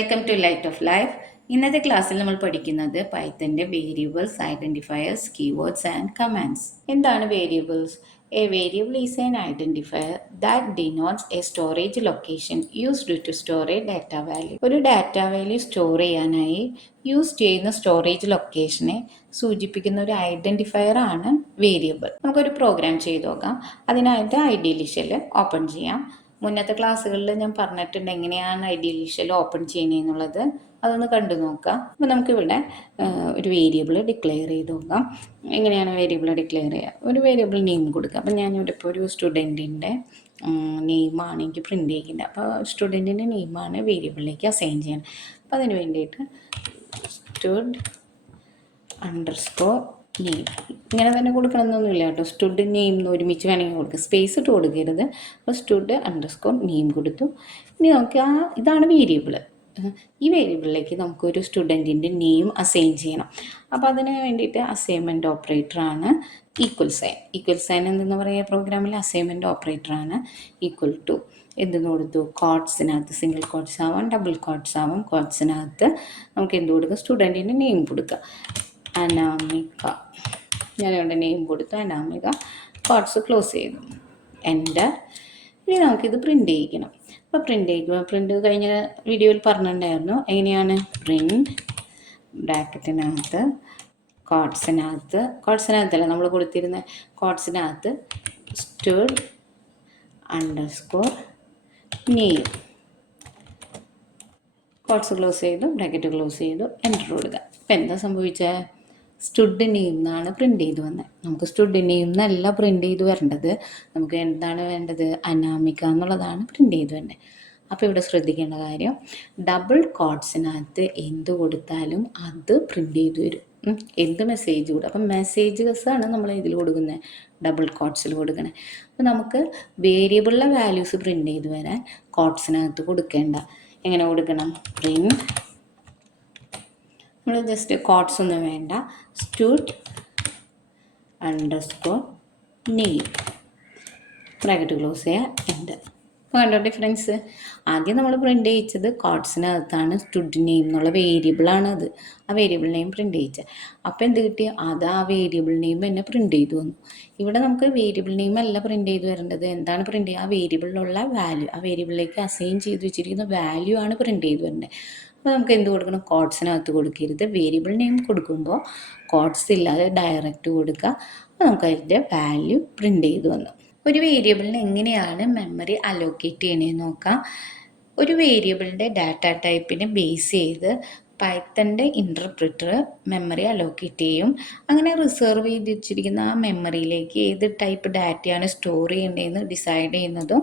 Welcome to light of life. ഇന്നത്തെ ക്ലാസ്സിൽ നമ്മൾ പഠിക്കുന്നത് പൈത്തൻ്റെ variables, identifiers, keywords and commands. എന്താണ് variables? A variable is an identifier that denotes A storage location used to store A data value. ഒരു data value store ചെയ്യാനായി use ചെയ്യുന്ന storage ലൊക്കേഷനെ സൂചിപ്പിക്കുന്ന ഒരു ഐഡൻറ്റിഫയർ ആണ് വേരിയബിൾ. നമുക്കൊരു പ്രോഗ്രാം ചെയ്ത് നോക്കാം. അതിനായിട്ട് ഐഡിയൽ ഷെൽ ഓപ്പൺ ചെയ്യാം. മുന്നത്തെ ക്ലാസ്സുകളിൽ ഞാൻ പറഞ്ഞിട്ടുണ്ട് എങ്ങനെയാണ് ഐഡിയൽ ഷെൽ ഓപ്പൺ ചെയ്യുന്നതെന്നുള്ളത്. അതൊന്ന് കണ്ടു നോക്കാം. അപ്പോൾ നമുക്കിവിടെ ഒരു വേരിയബിൾ ഡിക്ലെയർ ചെയ്ത് നോക്കാം. എങ്ങനെയാണ് വേരിയബിൾ ഡിക്ലെയർ ചെയ്യുക? ഒരു വേരിയബിൾ നെയിം കൊടുക്കുക. അപ്പം ഞാനിവിടെ ഇപ്പോൾ ഒരു സ്റ്റുഡൻറ്റിൻ്റെ നെയിമാണ് എനിക്ക് പ്രിൻ്റ് ചെയ്യേണ്ടത്. അപ്പോൾ സ്റ്റുഡൻറ്റിൻ്റെ നെയിമാണ് വേരിയബിളിലേക്ക് അസൈൻ ചെയ്യണം. അപ്പോൾ അതിന് വേണ്ടിയിട്ട് സ്റ്റുഡ് _ നെയിം ഇങ്ങനെ തന്നെ കൊടുക്കണമെന്നൊന്നുമില്ല കേട്ടോ. സ്റ്റുഡ് നെയിം എന്ന് ഒരുമിച്ച് വേണമെങ്കിൽ കൊടുക്കുക, സ്പേസ് ഇട്ട് കൊടുക്കരുത്. അപ്പോൾ സ്റ്റുഡ് _ നെയിം കൊടുത്തു. ഇനി നമുക്ക് ഇതാണ് വേരിയബിൾ. ഈ വേരിയബിളിലേക്ക് നമുക്കൊരു സ്റ്റുഡൻറ്റിൻ്റെ നെയിം അസൈൻ ചെയ്യണം. അപ്പോൾ അതിന് വേണ്ടിയിട്ട് assignment ഓപ്പറേറ്ററാണ് equal sign. Equal sign എന്തെന്ന് പറയുക പ്രോഗ്രാമിൽ അസൈൻമെൻറ്റ് ഓപ്പറേറ്ററാണ്. ഈക്വൽ ടു എന്തെന്ന് കൊടുത്തു? കോട്ട്സിനകത്ത് സിംഗിൾ കോട്ട്സ് ആവാം, ഡബിൾ കോട്ട്സ് ആവാം. കോട്ട്സിനകത്ത് നമുക്ക് എന്ത് കൊടുക്കുക? സ്റ്റുഡൻറ്റിൻ്റെ നെയിം കൊടുക്കുക. അനാമിക. ഞാനിവിടെ നെയിം കൊടുത്തു, അനാമിക. കോട്ട്സ് ക്ലോസ് ചെയ്തു, എൻ്റർ. ഇനി നമുക്കിത് പ്രിൻ്റ് ചെയ്യിക്കണം. അപ്പോൾ പ്രിൻ്റ് കഴിഞ്ഞ വീഡിയോയിൽ പറഞ്ഞിട്ടുണ്ടായിരുന്നു എങ്ങനെയാണ് പ്രിൻ്റ് ബ്രാക്കറ്റിനകത്ത് കോട്ട്സിനകത്തല്ല നമ്മൾ കൊടുത്തിരുന്ന കോട്ട്സിനകത്ത് സ്റ്റുഡ് _ നെയിം. കോട്ട്സ് ക്ലോസ് ചെയ്തു, ബ്രാക്കറ്റ് ക്ലോസ് ചെയ്തു, എൻ്റർ കൊടുക്കുക. അപ്പോൾ എന്താ സംഭവിച്ചത്? സ്റ്റുഡ് നെയിം എന്നാണ് പ്രിൻ്റ് ചെയ്ത് വന്നത്. നമുക്ക് സ്റ്റുഡ് നെയിം എന്നല്ല പ്രിൻ്റ് ചെയ്ത് വരേണ്ടത്. നമുക്ക് എന്താണ് വേണ്ടത്? അനാമിക എന്നുള്ളതാണ് പ്രിൻ്റ് ചെയ്ത് വരേണ്ടത്. അപ്പോൾ ഇവിടെ ശ്രദ്ധിക്കേണ്ട കാര്യം, ഡബിൾ കോട്ട്സിനകത്ത് എന്ത് കൊടുത്താലും അത് പ്രിൻ്റ് ചെയ്ത് വരും. എന്ത് മെസ്സേജ് കൊടുക്കും. അപ്പം മെസ്സേജസാണ് നമ്മൾ ഇതിൽ കൊടുക്കുന്നത്, ഡബിൾ കോട്ട്സിൽ കൊടുക്കണേ. അപ്പോൾ നമുക്ക് വേരിയബിളിലെ വാല്യൂസ് പ്രിൻ്റ് ചെയ്ത് വരാൻ കോട്ട്സിനകത്ത് കൊടുക്കേണ്ട. എങ്ങനെ കൊടുക്കണം? പ്രിൻ്റ്, നമ്മൾ ജസ്റ്റ് കോട്ട്സ് ഒന്നും വേണ്ട, സ്റ്റുഡ് _ നെയിം, ബ്രാക്കറ്റ് ക്ലോസ് ചെയ്യുക, എൻ്റർ. അപ്പോൾ കണ്ടോ ഡിഫറൻസ്? ആദ്യം നമ്മൾ പ്രിൻ്റ് ചെയ്യിച്ചത് കോട്ട്സിനകത്താണ് സ്റ്റുഡ് നെയിം എന്നുള്ള വേരിയബിളാണത്. ആ വേരിയബിൾ നെയിം പ്രിൻ്റ് ചെയ്യിച്ചത്. അപ്പോൾ എന്ത് കിട്ടി? അത് ആ വേരിയബിൾ നെയിം തന്നെ പ്രിൻ്റ് ചെയ്തു വന്നു. ഇവിടെ നമുക്ക് വേരിയബിൾ നെയിം അല്ല പ്രിൻ്റ് ചെയ്ത് വരേണ്ടത്. എന്താണ് പ്രിൻ്റ് ചെയ്യുക? ആ വേരിയബിളിലുള്ള വാല്യൂ, ആ വേരിയബിളിലേക്ക് അസൈൻ ചെയ്ത് വെച്ചിരിക്കുന്ന വാല്യൂ ആണ് പ്രിൻ്റ് ചെയ്ത് വരേണ്ടത്. അപ്പോൾ നമുക്ക് എന്ത് കൊടുക്കണം? കോട്ട്സിനകത്ത് കൊടുക്കരുത്. വേരിയബിൾ നെയിം കൊടുക്കുമ്പോൾ കോട്ട്സ് ഇല്ലാതെ ഡയറക്റ്റ് കൊടുക്കുക. അപ്പോൾ നമുക്ക് അതിൻ്റെ വാല്യൂ പ്രിൻ്റ് ചെയ്ത് വന്നു. ഒരു വേരിയബിളിന് എങ്ങനെയാണ് മെമ്മറി അലോക്കേറ്റ് ചെയ്യണമെന്ന് നോക്കാം. ഒരു വേരിയബിളിൻ്റെ ഡാറ്റ ടൈപ്പിനെ ബേസ് ചെയ്ത് പൈത്തൻ്റെ ഇൻ്റർപ്രിറ്റർ മെമ്മറി അലോക്കേറ്റ് ചെയ്യും. അങ്ങനെ റിസർവ് ചെയ്ത് വെച്ചിരിക്കുന്ന ആ മെമ്മറിയിലേക്ക് ഏത് ടൈപ്പ് ഡാറ്റയാണ് സ്റ്റോർ ചെയ്യേണ്ടതെന്ന് ഡിസൈഡ് ചെയ്യുന്നതും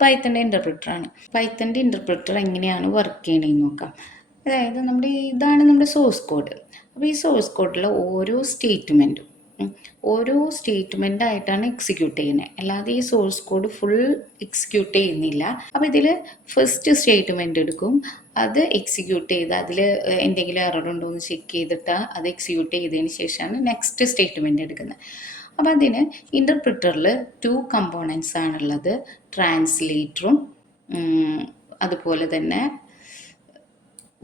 പൈത്തൻ്റെ ഇൻ്റർപ്രിറ്ററാണ്. പൈത്തൻ്റെ ഇൻ്റർപ്രിറ്റർ എങ്ങനെയാണ് വർക്ക് ചെയ്യണമെന്ന് നോക്കാം. അതായത് ഇതാണ് നമ്മുടെ സോഴ്സ് കോഡ്. അപ്പോൾ ഈ സോഴ്സ് കോഡിലെ ഓരോ സ്റ്റേറ്റ്മെൻ്റ് ആയിട്ടാണ് എക്സിക്യൂട്ട് ചെയ്യുന്നത്. അല്ലാതെ ഈ സോഴ്സ് കോഡ് ഫുൾ എക്സിക്യൂട്ട് ചെയ്യുന്നില്ല. അപ്പോൾ ഇതിൽ ഫസ്റ്റ് സ്റ്റേറ്റ്മെൻ്റ് എടുക്കും, അത് എക്സിക്യൂട്ട് ചെയ്ത് അതിൽ എന്തെങ്കിലും എറർ ഉണ്ടോ എന്ന് ചെക്ക് ചെയ്തിട്ട് അത് എക്സിക്യൂട്ട് ചെയ്തതിന് ശേഷമാണ് നെക്സ്റ്റ് സ്റ്റേറ്റ്മെൻ്റ് എടുക്കുന്നത്. അപ്പോൾ അതിന് ഇൻ്റർപ്രിറ്ററിൽ 2 കമ്പോണൻസ് ആണുള്ളത്, ട്രാൻസ്ലേറ്ററും അതുപോലെ തന്നെ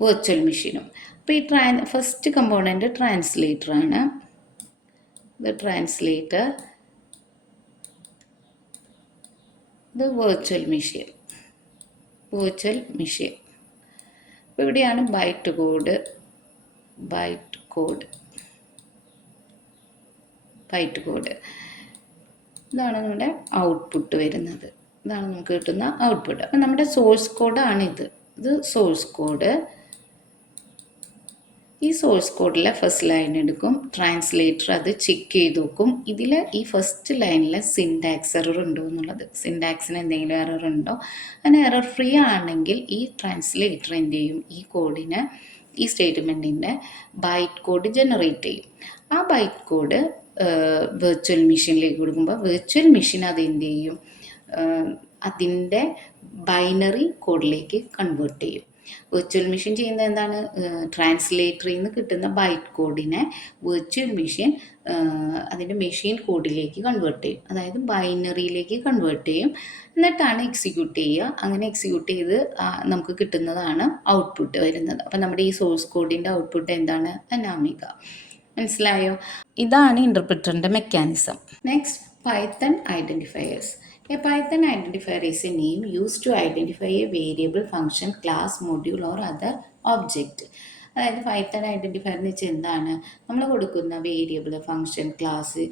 വെർച്വൽ മെഷീനും. അപ്പോൾ ഈ ഫസ്റ്റ് കമ്പോണൻറ്റ് ട്രാൻസ്ലേറ്ററാണ്. ഇത് ട്രാൻസ്ലേറ്റർ, ഇത് വെർച്വൽ മെഷീൻ. അപ്പോൾ ഇവിടെയാണ് ബൈറ്റ് കോഡ്. ഇതാണ് നമ്മുടെ ഔട്ട്പുട്ട് വരുന്നത്. ഇതാണ് നമുക്ക് കിട്ടുന്ന ഔട്ട്പുട്ട്. അപ്പം നമ്മുടെ സോഴ്സ് കോഡാണിത്. ഇത് സോഴ്സ് കോഡ്. ഈ സോഴ്സ് കോഡിലെ ഫസ്റ്റ് ലൈൻ എടുക്കും, ട്രാൻസ്ലേറ്റർ അത് ചെക്ക് ചെയ്ത് നോക്കും. ഇതിൽ ഈ ഫസ്റ്റ് ലൈനിൽ സിൻടാക്സ് എറർ ഉണ്ടോ എന്നുള്ളത്. സിൻടാക്സിന് എന്തെങ്കിലും എറർ ഉണ്ടോ? അങ്ങനെ എറർ ഫ്രീ ആണെങ്കിൽ ഈ ട്രാൻസ്ലേറ്റർ എന്ത് ചെയ്യും? ഈ കോഡിന്, ഈ സ്റ്റേറ്റ്മെൻറ്റിൻ്റെ ബൈറ്റ് കോഡ് ജനറേറ്റ് ചെയ്യും. ആ ബൈറ്റ് കോഡ് വെർച്വൽ മെഷീനിലേക്ക് കൊടുക്കുമ്പോൾ വെർച്വൽ മെഷീൻ അത് എന്ത് ചെയ്യും? അതിൻ്റെ ബൈനറി കോഡിലേക്ക് കൺവേർട്ട് ചെയ്യും. വിർച്വൽ മെഷീൻ ചെയ്യുന്നത് എന്താണ്? ട്രാൻസ്ലേറ്ററിൽ നിന്ന് കിട്ടുന്ന ബൈറ്റ് കോഡിനെ വിർച്വൽ മെഷീൻ അതിൻ്റെ മെഷീൻ കോഡിലേക്ക് കൺവേർട്ട് ചെയ്യും, അതായത് ബൈനറിയിലേക്ക് കൺവേർട്ട് ചെയ്യും. എന്നിട്ടാണ് എക്സിക്യൂട്ട് ചെയ്യുക. അങ്ങനെ എക്സിക്യൂട്ട് ചെയ്ത് നമുക്ക് കിട്ടുന്നതാണ് ഔട്ട്പുട്ട് വരുന്നത്. അപ്പം നമ്മുടെ ഈ സോഴ്സ് കോഡിൻ്റെ ഔട്ട്പുട്ട് എന്താണ്? അനാമിക. മനസ്സിലായോ? ഇതാണ് ഇൻ്റർപ്രിറ്ററിൻ്റെ mechanism. Next, Python identifiers. A Python identifier is a name used to identify a variable, function, class, module or other object. അതായത് പൈത്തൺ ഐഡൻറ്റിഫയർ എന്ന് വെച്ചാൽ എന്താണ്? നമ്മൾ കൊടുക്കുന്ന വേരിയബിൾ, ഫംഗ്ഷൻ, ക്ലാസ്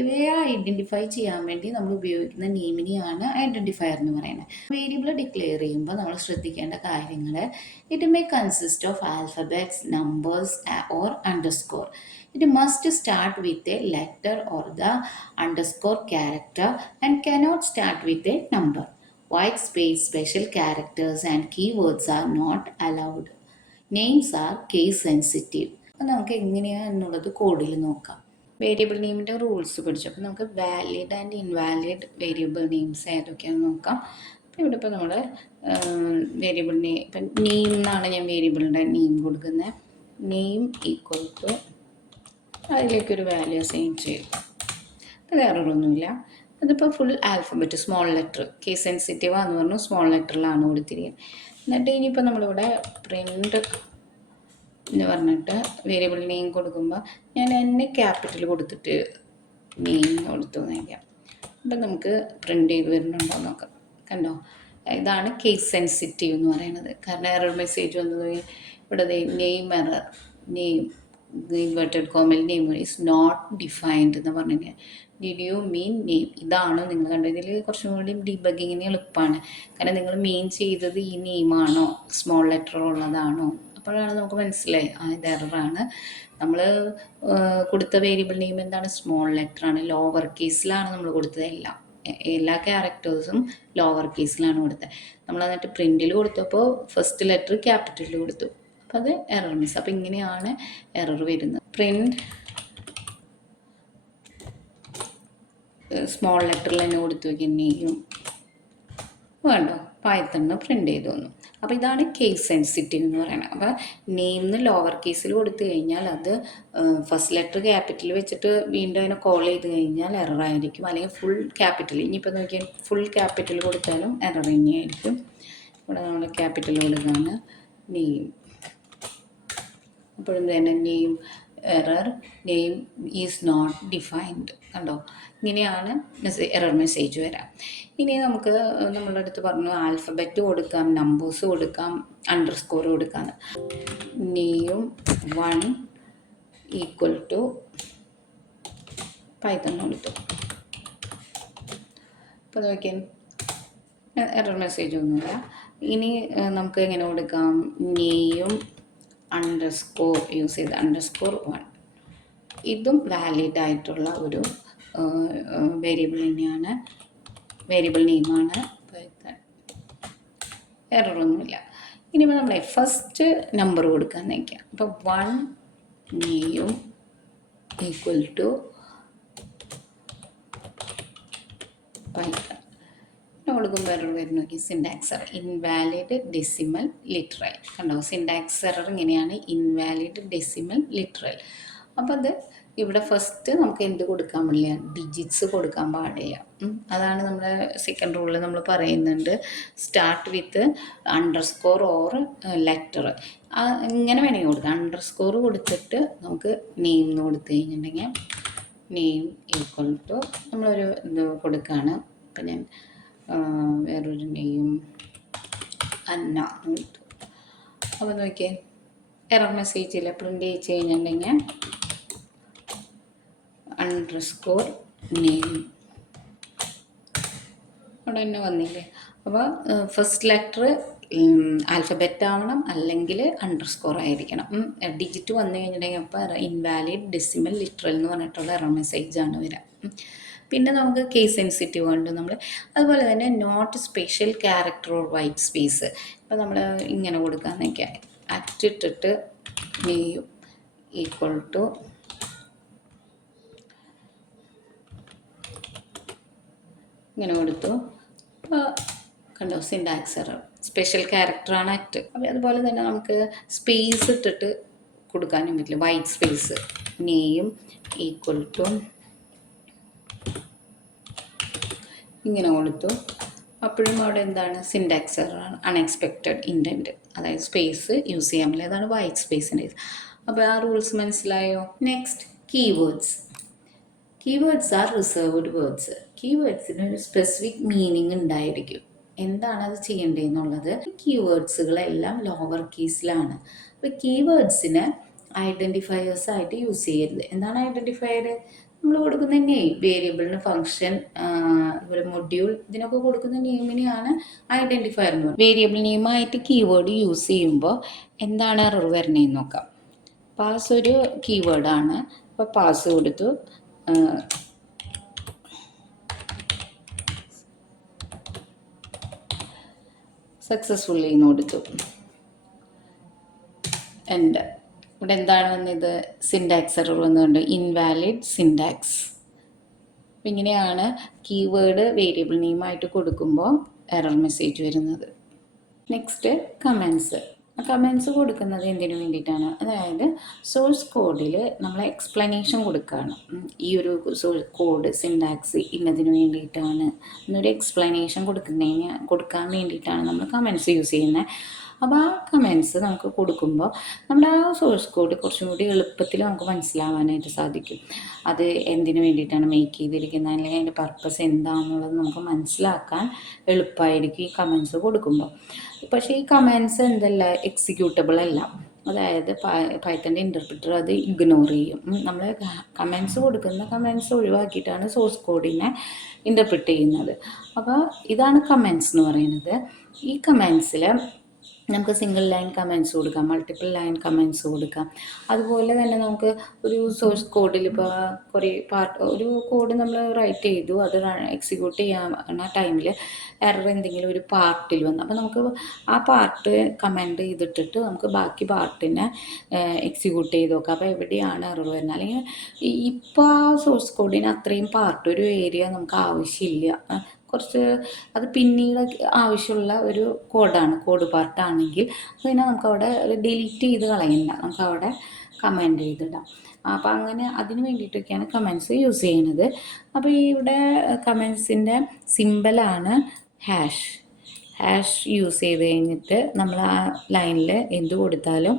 ഇവയെ ഐഡൻറ്റിഫൈ ചെയ്യാൻ വേണ്ടി നമ്മൾ ഉപയോഗിക്കുന്ന നെയിമിനെയാണ് ഐഡൻറ്റിഫയർ എന്ന് പറയുന്നത്. വേരിയബിൾ ഡിക്ലെയർ ചെയ്യുമ്പോൾ നമ്മൾ ശ്രദ്ധിക്കേണ്ട കാര്യങ്ങൾ: it may consist of alphabets, numbers or underscore. It must start with a letter or the underscore character and cannot start with a number. White space, special characters and keywords are not allowed. Names are case sensitive. അപ്പോൾ നമുക്ക് എങ്ങനെയാണെന്നുള്ളത് കോഡിൽ നോക്കാം. Variable നെയിമിൻ്റെ rules പഠിച്ചു. അപ്പോൾ നമുക്ക് valid and invalid variable names ഏതൊക്കെയാണെന്ന് നോക്കാം. അപ്പോൾ ഇവിടെ ഇപ്പോൾ നമ്മൾ വേരിയബിൾ നെയിം, ഇപ്പം നെയിം എന്നാണ് ഞാൻ വേരിയബിളിൻ്റെ നെയിം കൊടുക്കുന്നത്. നെയിം ഈക്വൽ ടു അതിലേക്കൊരു വാല്യൂ അസൈൻ ചെയ്തു. അത് വേറൊന്നുമില്ല. അതിപ്പോൾ full alphabet, small letter, case sensitive ആണെന്ന് പറഞ്ഞു, സ്മോൾ ലെറ്ററിലാണ് കൊടുത്തിരിക്കുന്നത്. എന്നിട്ട് ഇനിയിപ്പോൾ നമ്മളിവിടെ പ്രിൻ്റ് എന്ന് പറഞ്ഞിട്ട് വേരിയബിൾ നെയിം കൊടുക്കുമ്പോൾ ഞാൻ എന്നെ ക്യാപിറ്റൽ കൊടുത്തിട്ട് നെയിം കൊടുത്തു നയിക്കാം. അപ്പം നമുക്ക് പ്രിൻ്റ് ചെയ്ത് വരുന്നുണ്ടോ നോക്കാം. കണ്ടോ? ഇതാണ് കേസ് സെൻസിറ്റീവ് എന്ന് പറയുന്നത്. കാരണം എറർ മെസ്സേജ് വന്നത് ഇവിടെ name error, name inverted കോമൽ name is not defined എന്ന് പറഞ്ഞു. Did you mean name? ഇതാണോ നിങ്ങൾ കണ്ടത്? ഇതിൽ കുറച്ചും കൂടി ഡീബഗിങ്ങിന് എളുപ്പമാണ്. കാരണം നിങ്ങൾ മീൻ ചെയ്തത് ഈ നെയിമാണോ, സ്മോൾ ലെറ്റർ ഉള്ളതാണോ? അപ്പോഴാണ് നമുക്ക് മനസ്സിലായി ഇത് എററാണ്. നമ്മൾ കൊടുത്ത വേരിയബിൾ നെയിം എന്താണ്? സ്മോൾ ലെറ്ററാണ്, ലോവർ കേസിലാണ് നമ്മൾ കൊടുത്തത്. എല്ലാ ക്യാരക്ടേഴ്സും ലോവർ കേസിലാണ് കൊടുത്തത്. നമ്മൾ എന്നിട്ട് പ്രിൻറ്റിൽ കൊടുത്തപ്പോൾ ഫസ്റ്റ് ലെറ്റർ ക്യാപിറ്റലിൽ കൊടുത്തു. അപ്പോൾ അത് എറർ മിസ്. അപ്പോൾ ഇങ്ങനെയാണ് എറർ വരുന്നത്. പ്രിൻറ്റ് സ്മോൾ ലെറ്ററിൽ തന്നെ കൊടുത്തു വയ്ക്കുന്നേയും വേണ്ടോ, പൈത്തണിന് പ്രിൻ്റ് ചെയ്തു തന്നു. അപ്പോൾ ഇതാണ് കേസ് സെൻസിറ്റീവ് എന്ന് പറയുന്നത്. അപ്പോൾ നെയിമിന് ലോവർ കേസിൽ കൊടുത്തു കഴിഞ്ഞാൽ അത് ഫസ്റ്റ് ലെറ്റർ ക്യാപിറ്റൽ വെച്ചിട്ട് വീണ്ടും അതിനെ കോൾ ചെയ്ത് കഴിഞ്ഞാൽ എറർ ആയിരിക്കും. അല്ലെങ്കിൽ ഫുൾ ക്യാപിറ്റൽ, ഇനിയിപ്പോൾ നോക്കിയാൽ ഫുൾ ക്യാപിറ്റൽ കൊടുത്താലും എറർ തന്നെയായിരിക്കും. ഇവിടെ നമ്മൾ ക്യാപിറ്റൽ കൊടുക്കുകയാണ് നെയിം. അപ്പോഴും തന്നെ name error, name is not defined. കണ്ടോ? ഇങ്ങനെയാണ് എറർ മെസ്സേജ് വരാം. ഇനി നമുക്ക് നമ്മളുടെ അടുത്ത് പറഞ്ഞു ആൽഫബറ്റ് കൊടുക്കാം, നമ്പേഴ്സ് കൊടുക്കാം, അണ്ടർസ്കോർ കൊടുക്കാം. നെയിം 1 ഈക്വൽ ടു പൈത്തൺ കൊടുത്തു. അപ്പോൾ നോക്കിയാൽ എറർ മെസ്സേജ് ഒന്നുമില്ല. ഇനി നമുക്ക് എങ്ങനെ കൊടുക്കാം? നെയിം അണ്ടർസ്കോർ യൂസ് ചെയ്ത് _1. ഇതും വാലിഡ് ആയിട്ടുള്ള ഒരു വേരിയബിൾ തന്നെയാണ്, വേരിയബിൾ നെയിമാണ്. എററൊന്നുമില്ല. ഇനിയിപ്പോൾ നമ്മളെ ഫസ്റ്റ് നമ്പർ കൊടുക്കാൻ നയിക്കാം. അപ്പോൾ 1 നെയിം ഈക്വൽ ടു പൈത്തൺ കൊടുക്കുമ്പോൾ എറർ വരുന്ന നോക്കി. Syntax error, invalid decimal literal. കണ്ടോ? സിൻടാക്സ് എറർ ഇങ്ങനെയാണ്, ഇൻവാലിഡ് ഡെസിമൽ ലിറ്ററൽ. അപ്പോൾ അത് ഇവിടെ ഫസ്റ്റ് നമുക്ക് എന്ത് കൊടുക്കാൻ പാടില്ല? ഡിജിറ്റ്സ് കൊടുക്കാൻ പാടില്ല. അതാണ് നമ്മുടെ സെക്കൻഡ് റൂളിൽ നമ്മൾ പറയുന്നുണ്ട്, start with underscore or letter. ഇങ്ങനെ വേണമെങ്കിൽ കൊടുക്കാം. അണ്ടർസ്കോർ കൊടുത്തിട്ട് നമുക്ക് നെയിം എന്ന് കൊടുത്തു കഴിഞ്ഞിട്ടുണ്ടെങ്കിൽ നെയിം ഈക്വൽ ടു നമ്മളൊരു ഇത് കൊടുക്കുകയാണ്. അപ്പം ഞാൻ വേറൊരു നെയിം അന്ന കൊടുത്തു. അപ്പോൾ നോക്കിയേ എറർ മെസ്സേജിൽ പ്രിൻ്റ് ചെയ്ത് കഴിഞ്ഞിട്ടുണ്ടെങ്കിൽ അണ്ടർസ്കോർ നെയിം അവിടെ തന്നെ വന്നില്ലേ. അപ്പോൾ ഫസ്റ്റ് ലെറ്റർ ആൽഫബറ്റ് ആവണം, അല്ലെങ്കിൽ അണ്ടർസ്കോർ ആയിരിക്കണം. ഡിജിറ്റ് വന്നു കഴിഞ്ഞിട്ടുണ്ടെങ്കിൽ അപ്പോൾ ഇൻവാലിഡ് ഡെസിമൽ ലിറ്ററൽ എന്ന് പറഞ്ഞിട്ടുള്ള എറർ മെസ്സേജാണ് വരിക. പിന്നെ നമുക്ക് കേസ് സെൻസിറ്റീവ് ഉണ്ട് നമ്മൾ. അതുപോലെ തന്നെ not special character or white space. ഇപ്പോൾ നമ്മൾ ഇങ്ങനെ കൊടുക്കാമെന്നൊക്കെ അറ്റിട്ടിട്ട് നെയിം ഈക്വൽ ടു ഇങ്ങനെ കൊടുത്തു. അപ്പോൾ കണ്ടോ? Syntax error. സ്പെഷ്യൽ ക്യാരക്ടറാണ് അറ്റ്. അപ്പോൾ അതുപോലെ തന്നെ നമുക്ക് സ്പേസ് ഇട്ടിട്ട് കൊടുക്കാനും പറ്റില്ല. വൈറ്റ് സ്പേസ് നെയും ഈക്വൽ ടു ഇങ്ങനെ കൊടുത്തു. അപ്പോഴും അവിടെ എന്താണ് സിൻടാക്സ് എററാണ്, അൺഎക്സ്പെക്റ്റഡ് ഇൻറ്റൻറ്റ്, അതായത് സ്പേസ് യൂസ് ചെയ്യാൻ പറ്റില്ല. അതാണ് വൈറ്റ് സ്പേസിൻ്റെ ഇത്. അപ്പോൾ ആ റൂൾസ് മനസ്സിലായോ? Next keywords. Keywords are reserved words. കീവേഡ്സിന് ഒരു സ്പെസിഫിക് മീനിങ് ഉണ്ടായിരിക്കും. എന്താണ് അത് ചെയ്യേണ്ടതെന്നുള്ളത്. കീവേഡ്സുകളെല്ലാം ലോവർ കേസിലാണ്. അപ്പോൾ കീവേഡ്സിന് ഐഡൻറ്റിഫയേഴ്സ് ആയിട്ട് യൂസ് ചെയ്യരുത്. എന്താണ് ഐഡൻറ്റിഫയർ? നമ്മൾ കൊടുക്കുന്ന നെയിം, വേരിയബിളിന് ഫംഗ്ഷൻ, ഒരു മൊഡ്യൂൾ, ഇതിനൊക്കെ കൊടുക്കുന്ന നെയിമിനെയാണ് ഐഡൻറ്റിഫയർ എന്ന് പറയുന്നത്. വേരിയബിൾ നെയിമായിട്ട് കീവേഡ് യൂസ് ചെയ്യുമ്പോൾ എന്താണ് എറർ വരുന്നതെന്ന് നോക്കാം. പാസ് ഒരു കീവേഡാണ്. അപ്പോൾ പാസ് കൊടുത്തു, സക്സസ്ഫുള്ളി എന്ന് കൊടുത്തു, എൻ്റെ ഇവിടെ എന്താണ് വന്നത്? സിൻടാക്സ് എറർ വന്നുകൊണ്ട് ഇൻവാലിഡ് സിൻടാക്സ്. അപ്പം ഇങ്ങനെയാണ് കീവേഡ് വേരിയബിൾ നെയിമായിട്ട് കൊടുക്കുമ്പോൾ എറർ മെസ്സേജ് വരുന്നത്. Next comments. കമൻസ് കൊടുക്കുന്നത് എന്തിനു വേണ്ടിയിട്ടാണ്? അതായത് സോഴ്സ് കോഡിൽ നമ്മൾ എക്സ്പ്ലനേഷൻ കൊടുക്കുകയാണ്. ഈ ഒരു സോഴ്സ് കോഡ് സിൻടാക്സ് ഇന്നതിന് വേണ്ടിയിട്ടാണ് എന്നൊരു എക്സ്പ്ലനേഷൻ കൊടുക്കാൻ വേണ്ടിയിട്ടാണ് നമ്മൾ കമൻസ് യൂസ് ചെയ്യുന്നത്. അപ്പോൾ ആ കമൻസ് നമുക്ക് കൊടുക്കുമ്പോൾ നമ്മുടെ ആ സോഴ്സ് കോഡ് കുറച്ചും കൂടി എളുപ്പത്തിൽ നമുക്ക് മനസ്സിലാവാനായിട്ട് സാധിക്കും. അത് എന്തിനു വേണ്ടിയിട്ടാണ് മേക്ക് ചെയ്തിരിക്കുന്നത്, അല്ലെങ്കിൽ അതിൻ്റെ പർപ്പസ് എന്താണെന്നുള്ളത് നമുക്ക് മനസ്സിലാക്കാൻ എളുപ്പമായിരിക്കും ഈ കമൻസ് കൊടുക്കുമ്പോൾ. പക്ഷേ ഈ കമൻസ് എന്തല്ല, എക്സിക്യൂട്ടബിൾ അല്ല. അതായത് പൈത്തൻ്റെ ഇൻ്റർപ്രിറ്റർ അത് ഇഗ്നോർ ചെയ്യും. നമ്മൾ കമൻസ് കൊടുക്കുന്ന കമൻസ് ഒഴിവാക്കിയിട്ടാണ് സോഴ്സ് കോഡിനെ ഇൻ്റർപ്രിറ്റ് ചെയ്യുന്നത്. അപ്പോൾ ഇതാണ് കമൻസ് എന്ന് പറയുന്നത്. ഈ കമൻസിൽ നമുക്ക് സിംഗിൾ ലൈൻ കമൻസ് കൊടുക്കാം, മൾട്ടിപ്പിൾ ലൈൻ കമൻസ് കൊടുക്കാം. അതുപോലെ തന്നെ നമുക്ക് ഒരു സോഴ്സ് കോഡിൽ ഇപ്പോൾ ഒരു കോഡ് നമ്മൾ റൈറ്റ് ചെയ്തു, അത് എക്സിക്യൂട്ട് ചെയ്യുന്ന ടൈമിൽ എറർ എന്തെങ്കിലും ഒരു പാർട്ടിൽ വന്നു. അപ്പോൾ നമുക്ക് ആ പാർട്ട് കമൻറ്റ് ചെയ്തിട്ടിട്ട് നമുക്ക് ബാക്കി പാർട്ടിനെ എക്സിക്യൂട്ട് ചെയ്ത് നോക്കാം. അപ്പോൾ എവിടെയാണ് എറർ വരുന്നത്, അല്ലെങ്കിൽ ഇപ്പോൾ ആ സോഴ്സ് കോഡിന് അത്രയും പാർട്ട്, ഒരു ഏരിയ നമുക്ക് ആവശ്യമില്ല, കുറച്ച് അത് പിന്നീട് ആവശ്യമുള്ള ഒരു കോഡ് പാർട്ടാണെങ്കിൽ അതിനെ നമുക്കവിടെ ഡിലീറ്റ് ചെയ്ത് കളയണ്ട, നമുക്കവിടെ കമൻറ്റ് ചെയ്തിടാം. അപ്പോൾ അങ്ങനെ അതിന് വേണ്ടിയിട്ടൊക്കെയാണ് കമൻസ് യൂസ് ചെയ്യുന്നത്. അപ്പോൾ ഇവിടെ കമൻസിൻ്റെ സിമ്പലാണ് ഹാഷ് യൂസ് ചെയ്ത് കഴിഞ്ഞിട്ട് നമ്മൾ ആ ലൈനിൽ എന്ത് കൊടുത്താലും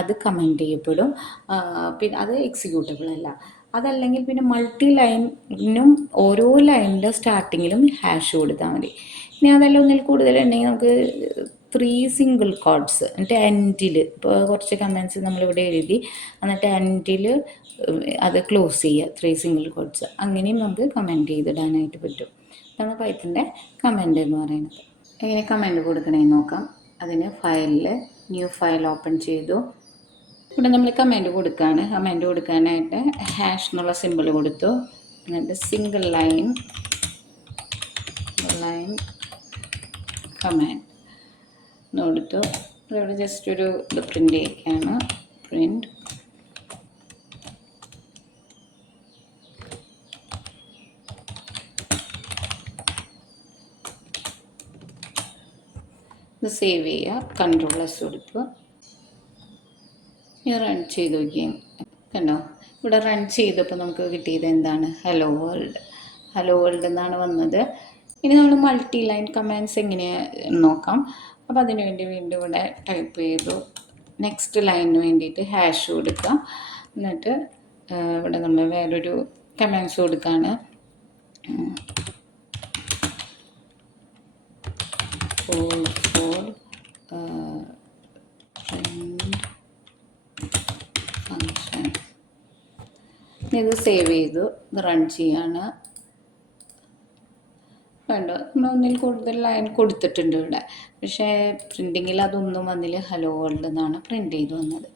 അത് കമൻറ്റ് ചെയ്യപ്പെടും. പിന്നെ അത് എക്സിക്യൂട്ടബിൾ അല്ല. അതല്ലെങ്കിൽ പിന്നെ മൾട്ടി ലൈനും ഓരോ ലൈനിൻ്റെ സ്റ്റാർട്ടിങ്ങിലും ഹാഷ് കൊടുത്താൽ മതി. ഇനി അതെല്ലാം ഒന്നിൽ കൂടുതലുണ്ടെങ്കിൽ നമുക്ക് 3 സിംഗിൾ കോഡ്സ്, എന്നിട്ട് എൻഡിൽ ഇപ്പോൾ കുറച്ച് കമൻസ് നമ്മളിവിടെ എഴുതി, എന്നിട്ട് എൻഡിൽ അത് ക്ലോസ് ചെയ്യുക, 3 സിംഗിൾ കോഡ്സ്. അങ്ങനെയും നമുക്ക് കമൻറ്റ് ചെയ്തിടാനായിട്ട് പറ്റും. ഇതാണ് പൈത്തൻ്റെ കമൻറ്റ് എന്ന് പറയുന്നത്. എങ്ങനെ കമൻറ്റ് കൊടുക്കണമെന്ന് നോക്കാം. അതിന് ഫയലിൽ ന്യൂ ഫയൽ ഓപ്പൺ ചെയ്തു. ഇവിടെ നമ്മൾ കമൻറ്റ് കൊടുക്കുകയാണ്. കമൻറ്റ് കൊടുക്കാനായിട്ട് ഹാഷ് എന്നുള്ള സിമ്പിൾ കൊടുത്തു. എന്നിട്ട് സിംഗിൾ ലൈൻ കമാൻഡ് എന്ന് കൊടുത്തു. ഇവിടെ ജസ്റ്റ് ഒരു ഇത് പ്രിൻ്റ് ചെയ്യിക്കുകയാണ്. പ്രിൻ്റ് ഇത് സേവ് ചെയ്യുക. Ctrl+S കൊടുക്കുക. റൺ ചെയ്ത് നോക്കിയും കണ്ടോ, ഇവിടെ റൺ ചെയ്തപ്പോൾ നമുക്ക് കിട്ടിയത് എന്താണ്? ഹലോ വേൾഡ് എന്നാണ് വന്നത്. ഇനി നമ്മൾ മൾട്ടി ലൈൻ കമാൻഡ്സ് എങ്ങനെയാണ് നോക്കാം. അപ്പോൾ അതിന് വേണ്ടി വീണ്ടും ഇവിടെ ടൈപ്പ് ചെയ്തു. നെക്സ്റ്റ് ലൈനിന് വേണ്ടിയിട്ട് ഹാഷ് കൊടുക്കുക. എന്നിട്ട് ഇവിടെ നമ്മൾ വേറൊരു കമാൻഡ്സ് കൊടുക്കുകയാണ്. ഇത് സേവ് ചെയ്തു. ഇത് റൺ ചെയ്യാണ്. വേണ്ട, നമ്മൾ ഒന്നിൽ കൂടുതൽ ലൈൻ കൊടുത്തിട്ടുണ്ട് ഇവിടെ. പക്ഷേ പ്രിൻറ്റിങ്ങിൽ അതൊന്നും വന്നില്ല. ഹലോ വേൾഡ് എന്നാണ് പ്രിൻ്റ് ചെയ്ത് വന്നത്.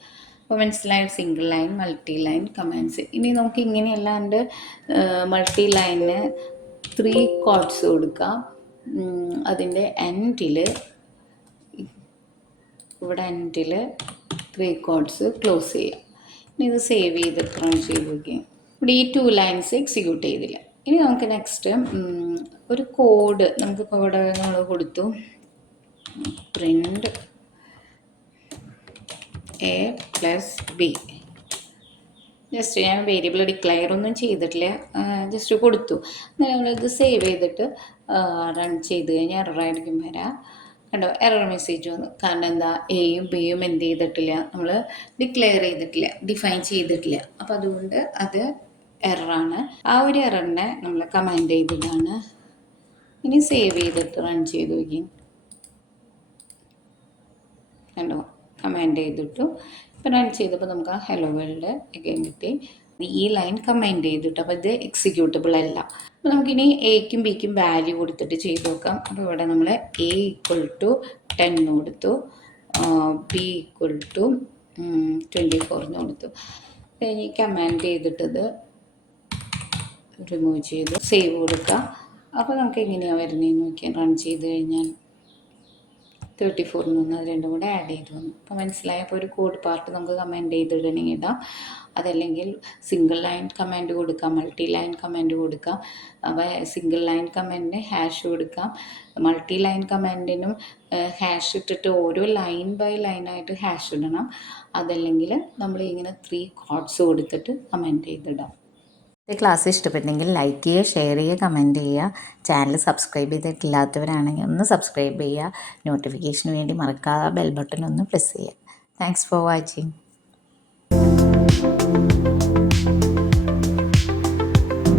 അപ്പോൾ മനസ്സിലായ single line, multi line commands. ഇനി നമുക്ക് ഇങ്ങനെയല്ലാണ്ട് മൾട്ടി ലൈനിന് 3 കോഡ്സ് കൊടുക്കാം. അതിൻ്റെ എൻഡിൽ ഇവിടെ 3 കോഡ്സ് ക്ലോസ് ചെയ്യാം. ഇനി ഇത് സേവ് ചെയ്തിട്ട് റൺ ചെയ്ത് നോക്കിയാൽ ഇവിടെ ഈ 2 ലൈൻസ് എക്സിക്യൂട്ട് ചെയ്തില്ല. ഇനി നമുക്ക് നെക്സ്റ്റ് ഒരു കോഡ് നമുക്കിപ്പോൾ ഇവിടെ നമ്മൾ കൊടുത്തു. Print A plus B. Just ഞാൻ വേരിയബിൾ ഡിക്ലെയർ ഒന്നും ചെയ്തിട്ടില്ല, ജസ്റ്റ് കൊടുത്തു. നമ്മളിത് സേവ് ചെയ്തിട്ട് റൺ ചെയ്ത് കഴിഞ്ഞാൽ എററായിരിക്കും വരാം. കണ്ടോ, എറർ മെസ്സേജ് വന്നു. കാരണം എന്താ, എയും ബിയും എന്ത് ചെയ്തിട്ടില്ല, നമ്മൾ ഡിക്ലെയർ ചെയ്തിട്ടില്ല, ഡിഫൈൻ ചെയ്തിട്ടില്ല. അപ്പം അതുകൊണ്ട് അത് എററാണ്. ആ ഒരു എററിനെ നമ്മൾ കമാൻഡ് ചെയ്തതാണ്. ഇനി സേവ് ചെയ്തിട്ട് റൺ ചെയ്ത് നോക്കി. കണ്ടോ, കമാൻഡ് ചെയ്തിട്ടു. ഇപ്പം റൺ ചെയ്തപ്പോൾ നമുക്ക് ആ ഹലോ വേൾഡ് അഗൈൻ കിട്ടി. ഈ ലൈൻ കമാൻഡ് ചെയ്തിട്ട്, അപ്പോൾ ഇത് എക്സിക്യൂട്ടബിൾ അല്ല. അപ്പോൾ നമുക്കിനി എക്കും ബിക്കും വാല്യൂ കൊടുത്തിട്ട് ചെയ്ത് നോക്കാം. അപ്പോൾ ഇവിടെ നമ്മൾ എ ഈക്വൽ ടു 10 കൊടുത്തു, ബി ഈക്വൽ ടു 24 കൊടുത്തു. ഇനി കമാൻഡ് ചെയ്തിട്ടത് റിമൂവ് ചെയ്തു, സേവ് കൊടുക്കുക. അപ്പോൾ നമുക്ക് എങ്ങനെയാണ് വരുന്നതെന്ന് നോക്കിയാൽ റൺ ചെയ്ത് കഴിഞ്ഞാൽ 34 അത് രണ്ടും കൂടെ ആഡ് ചെയ്ത് വന്നു. അപ്പോൾ മനസ്സിലായപ്പോൾ ഒരു കോഡ് പാർട്ട് നമുക്ക് കമാൻഡ് ചെയ്തിടണമെങ്കിൽ ഇടാം, അതല്ലെങ്കിൽ സിംഗിൾ ലൈൻ കമാൻഡ് കൊടുക്കാം, മൾട്ടി ലൈൻ കമാൻഡ് കൊടുക്കാം. അപ്പോൾ സിംഗിൾ ലൈൻ കമാൻഡിന് ഹാഷ് കൊടുക്കാം, മൾട്ടി ലൈൻ കമാൻഡിനും ഹാഷ് ഇട്ടിട്ട് ഓരോ ലൈൻ ബൈ ലൈനായിട്ട് ഹാഷ് ഇടണം. അതല്ലെങ്കിൽ നമ്മൾ ഇങ്ങനെ 3 കോഡ്സ് കൊടുത്തിട്ട് കമാൻഡ് ചെയ്തിടാം. ഈ ക്ലാസ് ഇഷ്ടപ്പെട്ടെങ്കിൽ ലൈക്ക് ചെയ്യുക, ഷെയർ ചെയ്യുക, കമൻറ്റ് ചെയ്യുക. ചാനൽ സബ്സ്ക്രൈബ് ചെയ്തിട്ടില്ലാത്തവരാണെങ്കിൽ ഒന്ന് സബ്സ്ക്രൈബ് ചെയ്യുക. നോട്ടിഫിക്കേഷന് വേണ്ടി മറക്കാതെ ബെൽ ബട്ടൺ ഒന്ന് പ്രസ് ചെയ്യുക. Thanks for watching.